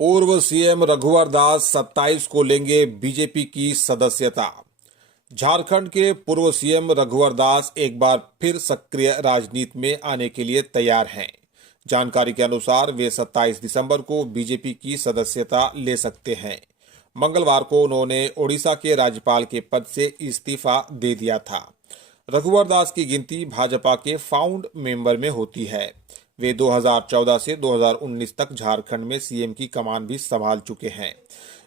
पूर्व सीएम रघुवर दास 27 को लेंगे बीजेपी की सदस्यता। झारखंड के पूर्व सीएम रघुवर दास एक बार फिर सक्रिय राजनीति में आने के लिए तैयार हैं। जानकारी के अनुसार वे 27 दिसंबर को बीजेपी की सदस्यता ले सकते हैं। मंगलवार को उन्होंने ओडिशा के राज्यपाल के पद से इस्तीफा दे दिया था। रघुवर दास की गिनती भाजपा के फाउंड मेंबर में होती है। वे 2014 से 2019 तक झारखंड में सीएम की कमान भी संभाल चुके हैं।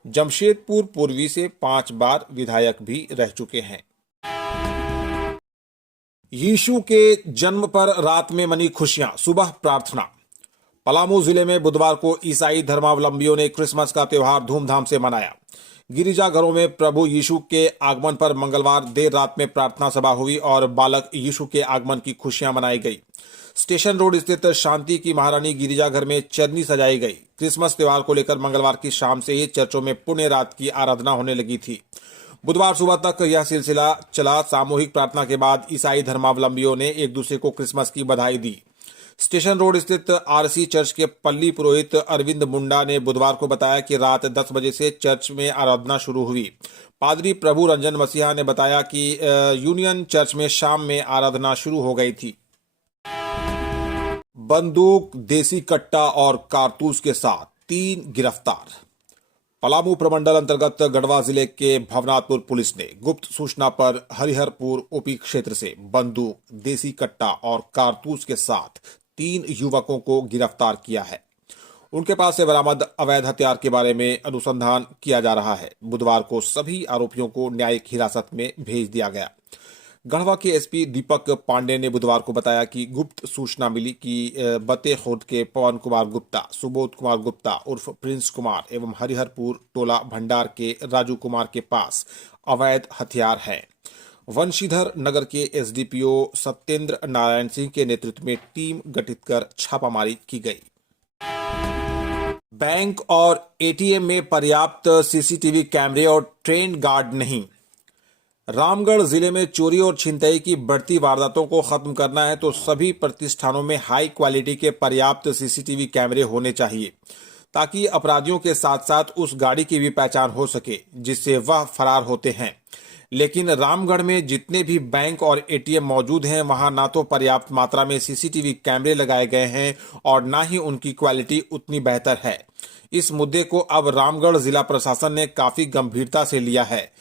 जमशेदपुर पूर्वी से 5 बार विधायक भी रह चुके हैं। यीशु के जन्म पर रात में मनी खुशियां, सुबह प्रार्थना। पलामू जिले में बुधवार को ईसाई धर्मावलंबियों ने क्रिसमस का त्यौहार धूमधाम से मनाया। गिरिजाघरों में प्रभु यीशु के आगमन पर मंगलवार देर रात में प्रार्थना सभा हुई और बालक यीशु के आगमन की खुशियां मनाई गई। स्टेशन रोड स्थित शांति की महारानी गिरिजाघर में चरनी सजाई गई। क्रिसमस त्यौहार को लेकर मंगलवार की शाम से ही चर्चों में पुण्य रात की आराधना होने लगी थी। बुधवार सुबह तक यह सिलसिला चला। सामूहिक प्रार्थना के बाद ईसाई धर्मावलंबियों ने एक दूसरे को क्रिसमस की बधाई दी। स्टेशन रोड स्थित आरसी चर्च के पल्ली पुरोहित अरविंद मुंडा ने बुधवार को बताया कि रात 10 बजे से चर्च में आराधना शुरू हुई। पादरी प्रभु रंजन मसीहा ने बताया कि यूनियन चर्च में शाम में आराधना शुरू हो गई थी। बंदूक, देसी कट्टा और कारतूस के साथ 3 गिरफ्तार। पलामू प्रमंडल अंतर्गत गढ़वा जिले के भवनाथपुर पुलिस ने गुप्त सूचना पर हरिहरपुर ओपी क्षेत्र से बंदूक, देसी कट्टा और कारतूस के साथ 3 युवकों को गिरफ्तार किया है। उनके पास से बरामद अवैध हथियार के बारे में अनुसंधान किया जा रहा है। बुधवार को सभी आरोपियों को न्यायिक हिरासत में भेज दिया गया। गढ़वा के एसपी दीपक पांडे ने बुधवार को बताया कि गुप्त सूचना मिली कि बते खुर्द के पवन कुमार गुप्ता, सुबोध कुमार गुप्ता उर्फ प्रिंस कुमार एवं हरिहरपुर टोला भंडार के राजू कुमार के पास अवैध हथियार हैं। वंशीधर नगर के एसडीपीओ सत्येंद्र नारायण सिंह के नेतृत्व में टीम गठित कर छापामारी की गई। बैंक और एटीएम में पर्याप्त सीसीटीवी कैमरे और ट्रेन गार्ड नहीं। रामगढ़ जिले में चोरी और छिनतई की बढ़ती वारदातों को खत्म करना है तो सभी प्रतिष्ठानों में हाई क्वालिटी के पर्याप्त सीसीटीवी कैमरे होने चाहिए, ताकि अपराधियों के साथ साथ उस गाड़ी की भी पहचान हो सके जिससे वह फरार होते हैं। लेकिन रामगढ़ में जितने भी बैंक और एटीएम मौजूद हैं, वहां ना तो पर्याप्त मात्रा में सीसीटीवी कैमरे लगाए गए हैं और ना ही उनकी क्वालिटी उतनी बेहतर है। इस मुद्दे को अब रामगढ़ जिला प्रशासन ने काफी गंभीरता से लिया है।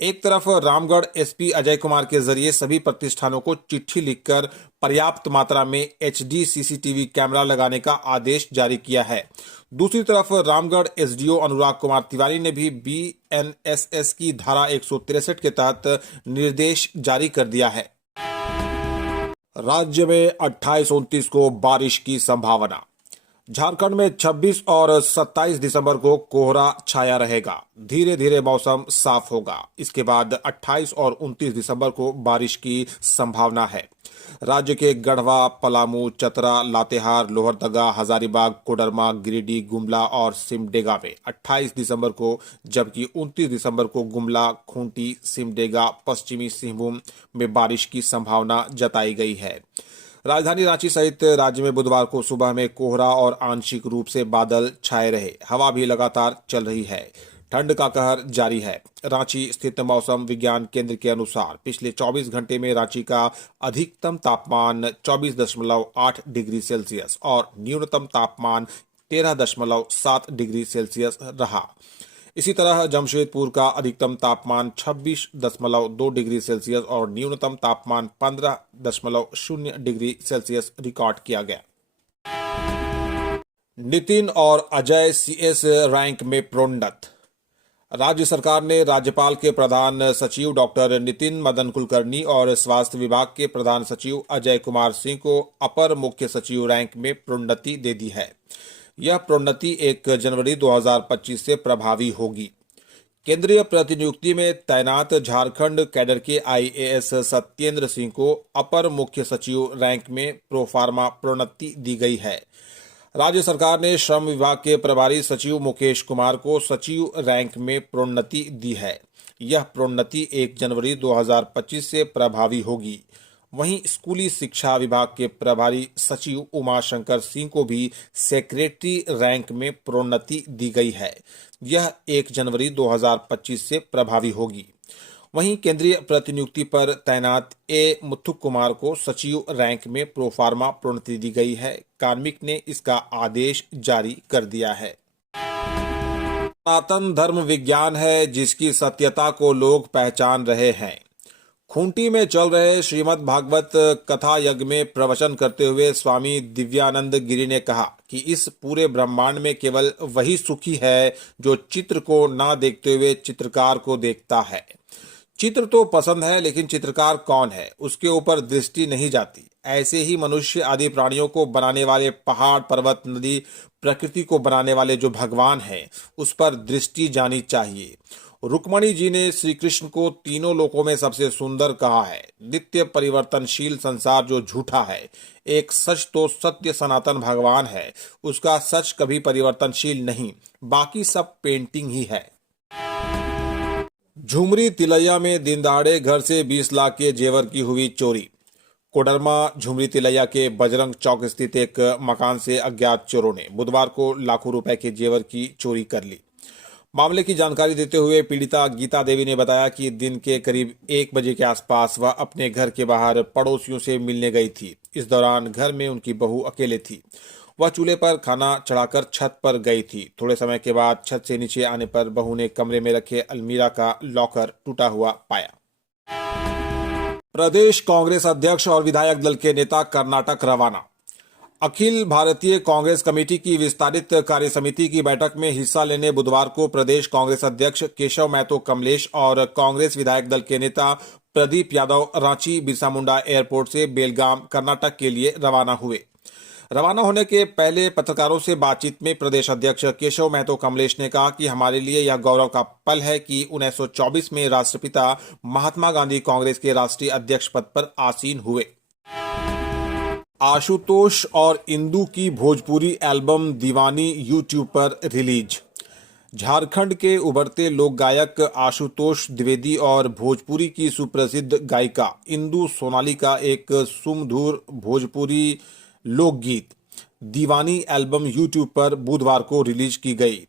एक तरफ रामगढ़ एसपी अजय कुमार के जरिए सभी प्रतिष्ठानों को चिट्ठी लिखकर पर्याप्त मात्रा में एचडी सीसीटीवी कैमरा लगाने का आदेश जारी किया है। दूसरी तरफ रामगढ़ एसडीओ अनुराग कुमार तिवारी ने भी बीएनएसएस की धारा 163 के तहत निर्देश जारी कर दिया है। राज्य में 28-29 को बारिश की संभावना। झारखंड में 26 और 27 दिसंबर को कोहरा छाया रहेगा। धीरे धीरे मौसम साफ होगा। इसके बाद 28 और 29 दिसंबर को बारिश की संभावना है। राज्य के गढ़वा, पलामू, चतरा, लातेहार, लोहरदगा, हजारीबाग, कोडरमा, गिरिडीह, गुमला और सिमडेगा में 28 दिसंबर को, जबकि 29 दिसंबर को गुमला, खूंटी, सिमडेगा, पश्चिमी सिंहभूम में बारिश की संभावना जताई गई है। राजधानी रांची सहित राज्य में बुधवार को सुबह में कोहरा और आंशिक रूप से बादल छाए रहे। हवा भी लगातार चल रही है। ठंड का कहर जारी है। रांची स्थित मौसम विज्ञान केंद्र के अनुसार पिछले 24 घंटे में रांची का अधिकतम तापमान 24.8 डिग्री सेल्सियस और न्यूनतम तापमान 13.7 डिग्री सेल्सियस रहा। इसी तरह जमशेदपुर का अधिकतम तापमान 26.2 डिग्री सेल्सियस और न्यूनतम तापमान 15.0 डिग्री सेल्सियस रिकॉर्ड किया गया। नितिन और अजय सीएस रैंक में प्रोन्नत। राज्य सरकार ने राज्यपाल के प्रधान सचिव डॉक्टर नितिन मदन कुलकर्णी और स्वास्थ्य विभाग के प्रधान सचिव अजय कुमार सिंह को अपर मुख्य सचिव रैंक में प्रोन्नति दे दी है। यह प्रोन्नति 1 जनवरी 2025 से प्रभावी होगी। केंद्रीय प्रतिनियुक्ति में तैनात झारखंड कैडर के आईएएस सत्येंद्र सिंह को अपर मुख्य सचिव रैंक में प्रोफार्मा प्रोन्नति दी गई है। राज्य सरकार ने श्रम विभाग के प्रभारी सचिव मुकेश कुमार को सचिव रैंक में प्रोन्नति दी है। यह प्रोन्नति 1 जनवरी 2025 से प्रभावी होगी। वहीं स्कूली शिक्षा विभाग के प्रभारी सचिव उमाशंकर सिंह को भी सेक्रेटरी रैंक में प्रोन्नति दी गई है। यह 1 जनवरी 2025 से प्रभावी होगी। वहीं केंद्रीय प्रतिनियुक्ति पर तैनात ए मुथुक कुमार को सचिव रैंक में प्रोफार्मा प्रोन्नति दी गई है। कार्मिक ने इसका आदेश जारी कर दिया है। सनातन धर्म विज्ञान है जिसकी सत्यता को लोग पहचान रहे हैं। खूंटी में चल रहे श्रीमद् भागवत कथा यज्ञ में प्रवचन करते हुए स्वामी दिव्यानंद गिरी ने कहा कि इस पूरे ब्रह्मांड में केवल वही सुखी है जो चित्र को ना देखते हुए चित्रकार को देखता है। चित्र तो पसंद है लेकिन चित्रकार कौन है उसके ऊपर दृष्टि नहीं जाती। ऐसे ही मनुष्य आदि प्राणियों को बनाने वाले पहाड़ पर्वत नदी प्रकृति को बनाने वाले जो भगवान हैं उस पर दृष्टि जानी चाहिए। रुक्मणी जी ने श्री कृष्ण को तीनों लोकों में सबसे सुंदर कहा है। नित्य परिवर्तनशील संसार जो झूठा है, एक सच तो सत्य सनातन भगवान है, उसका सच कभी परिवर्तनशील नहीं, बाकी सब पेंटिंग ही है। झुमरी तिलैया में दिन दहाड़े घर से 20 लाख के जेवर की हुई चोरी। कोडरमा झुमरी तिलैया के बजरंग चौक स्थित एक मकान से अज्ञात चोरों ने बुधवार को लाखों रुपए के जेवर की चोरी कर ली। मामले की जानकारी देते हुए पीड़िता गीता देवी ने बताया कि दिन के करीब 1 बजे के आसपास वह अपने घर के बाहर पड़ोसियों से मिलने गई थी। इस दौरान घर में उनकी बहू अकेले थी। वह चूल्हे पर खाना चढ़ाकर छत पर गई थी। थोड़े समय के बाद छत से नीचे आने पर बहू ने कमरे में रखे अलमीरा का लॉकर टूटा हुआ पाया। प्रदेश कांग्रेस अध्यक्ष और विधायक दल के नेता कर्नाटक रवाना। अखिल भारतीय कांग्रेस कमेटी की विस्तारित कार्य समिति की बैठक में हिस्सा लेने बुधवार को प्रदेश कांग्रेस अध्यक्ष केशव महतो कमलेश और कांग्रेस विधायक दल के नेता प्रदीप यादव रांची बिरसा मुंडा एयरपोर्ट से बेलगाम कर्नाटक के लिए रवाना हुए। रवाना होने के पहले पत्रकारों से बातचीत में प्रदेश अध्यक्ष केशव महतो कमलेश ने कहा कि हमारे लिए यह गौरव का पल है कि 1924 में राष्ट्रपिता महात्मा गांधी कांग्रेस के राष्ट्रीय अध्यक्ष पद पर आसीन हुए। आशुतोष और इंदु की भोजपुरी एल्बम दीवानी यूट्यूब पर रिलीज। झारखंड के उभरते लोक गायक आशुतोष द्विवेदी और भोजपुरी की सुप्रसिद्ध गायिका इंदु सोनाली का एक सुमधुर भोजपुरी लोकगीत दीवानी एल्बम यूट्यूब पर बुधवार को रिलीज की गई।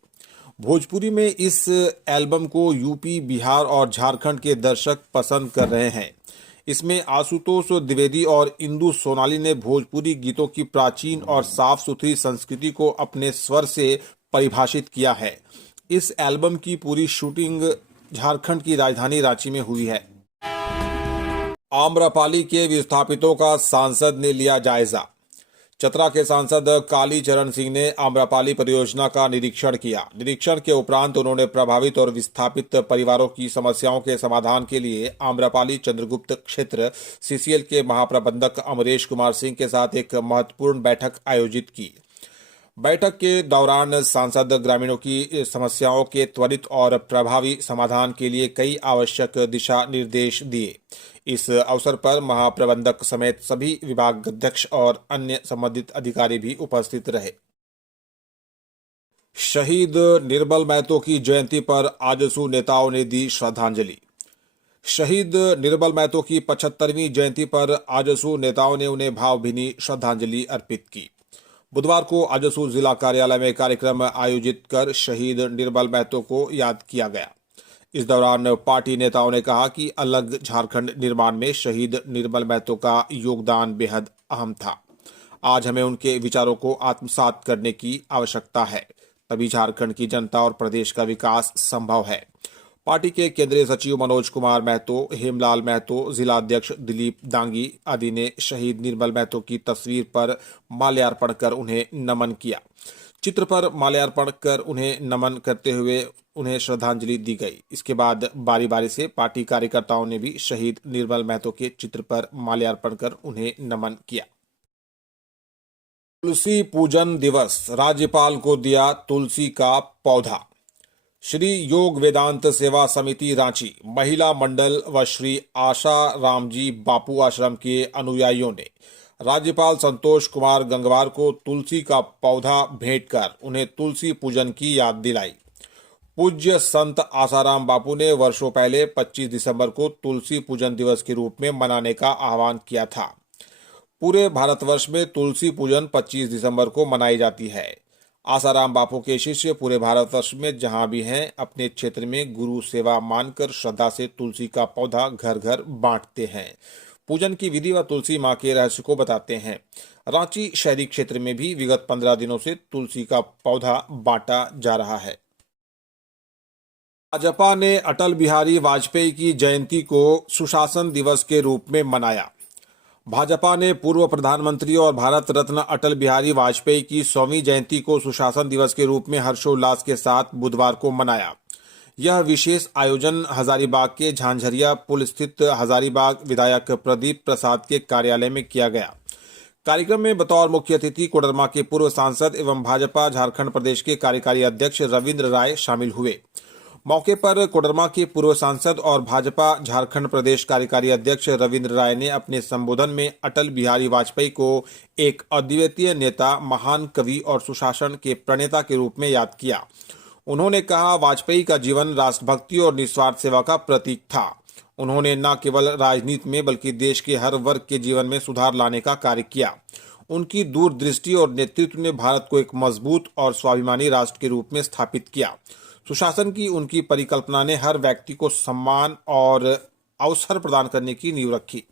भोजपुरी में इस एल्बम को यूपी, बिहार और झारखंड के दर्शक पसंद कर रहे हैं। इसमें आशुतोष द्विवेदी और इंदु सोनाली ने भोजपुरी गीतों की प्राचीन और साफ सुथरी संस्कृति को अपने स्वर से परिभाषित किया है। इस एल्बम की पूरी शूटिंग झारखंड की राजधानी रांची में हुई है। आम्रपाली के विस्थापितों का सांसद ने लिया जायजा। चतरा के सांसद काली चरण सिंह ने आम्रपाली परियोजना का निरीक्षण किया। निरीक्षण के उपरांत उन्होंने प्रभावित और विस्थापित परिवारों की समस्याओं के समाधान के लिए आम्रपाली चंद्रगुप्त क्षेत्र सीसीएल के महाप्रबंधक अमरेश कुमार सिंह के साथ एक महत्वपूर्ण बैठक आयोजित की। बैठक के दौरान सांसद ग्रामीणों की समस्याओं के त्वरित और प्रभावी समाधान के लिए कई आवश्यक दिशा निर्देश दिए। इस अवसर पर महाप्रबंधक समेत सभी विभागाध्यक्ष और अन्य संबंधित अधिकारी भी उपस्थित रहे। शहीद निर्मल महतो की जयंती पर आजसू नेताओं ने दी श्रद्धांजलि। शहीद निर्मल महतो की 75वीं जयंती पर आजसू नेताओं ने उन्हें भावभीनी श्रद्धांजलि अर्पित की। बुधवार को आजसू जिला कार्यालय में कार्यक्रम आयोजित कर शहीद निर्मल महतो को याद किया गया। इस दौरान पार्टी नेताओं ने कहा कि अलग झारखंड निर्माण में शहीद निर्मल महतो का योगदान बेहद अहम था। आज हमें उनके विचारों को आत्मसात करने की आवश्यकता है, तभी झारखंड की जनता और प्रदेश का विकास संभव है। पार्टी के केंद्रीय सचिव मनोज कुमार महतो, हेमलाल महतो, जिला अध्यक्ष दिलीप दांगी आदि ने शहीद निर्मल महतो की तस्वीर पर माल्यार्पण कर उन्हें नमन किया। चित्र पर माल्यार्पण कर उन्हें नमन करते हुए उन्हें श्रद्धांजलि दी गई। इसके बाद बारी बारी से पार्टी कार्यकर्ताओं ने भी शहीद निर्मल महतो के चित्र पर माल्यार्पण कर उन्हें नमन किया। तुलसी पूजन दिवस, राज्यपाल को दिया तुलसी का पौधा। श्री योग वेदांत सेवा समिति रांची महिला मंडल व श्री आशा रामजी बापू आश्रम के अनुयायियों ने राज्यपाल संतोष कुमार गंगवार को तुलसी का पौधा भेंट कर उन्हें तुलसी पूजन की याद दिलाई। पूज्य संत आसाराम बापू ने वर्षों पहले 25 दिसंबर को तुलसी पूजन दिवस के रूप में मनाने का आह्वान किया था। पूरे भारतवर्ष में तुलसी पूजन 25 दिसंबर को मनाई जाती है। आसाराम बापू के शिष्य पूरे भारतवर्ष में जहां भी हैं, अपने क्षेत्र में गुरु सेवा मानकर श्रद्धा से तुलसी का पौधा घर घर बांटते हैं। पूजन की विधि व तुलसी मां के रहस्य को बताते हैं। रांची शहरी क्षेत्र में भी विगत 15 दिनों से तुलसी का पौधा बांटा जा रहा है। भाजपा ने अटल बिहारी वाजपेयी की जयंती को सुशासन दिवस के रूप में मनाया। भाजपा ने पूर्व प्रधानमंत्री और भारत रत्न अटल बिहारी वाजपेयी की 100वीं जयंती को सुशासन दिवस के रूप में हर्षोल्लास के साथ बुधवार को मनाया। यह विशेष आयोजन हजारीबाग के झांझरिया पुल स्थित हजारीबाग विधायक प्रदीप प्रसाद के कार्यालय में किया गया। कार्यक्रम में बतौर मुख्य अतिथि कोडरमा के पूर्व सांसद एवं भाजपा झारखंड प्रदेश के कार्यकारी अध्यक्ष रविंद्र राय शामिल हुए। मौके पर कोडरमा के पूर्व सांसद और भाजपा झारखंड प्रदेश कार्यकारी अध्यक्ष रविंद्र राय ने अपने संबोधन में अटल बिहारी वाजपेयी को एक अद्वितीय नेता, महान कवि और सुशासन के प्रणेता के रूप में याद किया। उन्होंने कहा, वाजपेयी का जीवन राष्ट्रभक्ति और निस्वार्थ सेवा का प्रतीक था। उन्होंने न केवल राजनीति में बल्कि देश के हर वर्ग के जीवन में सुधार लाने का कार्य किया। उनकी दूरदृष्टि और नेतृत्व ने भारत को एक मजबूत और स्वाभिमानी राष्ट्र के रूप में स्थापित किया। सुशासन की उनकी परिकल्पना ने हर व्यक्ति को सम्मान और अवसर प्रदान करने की नींव रखी।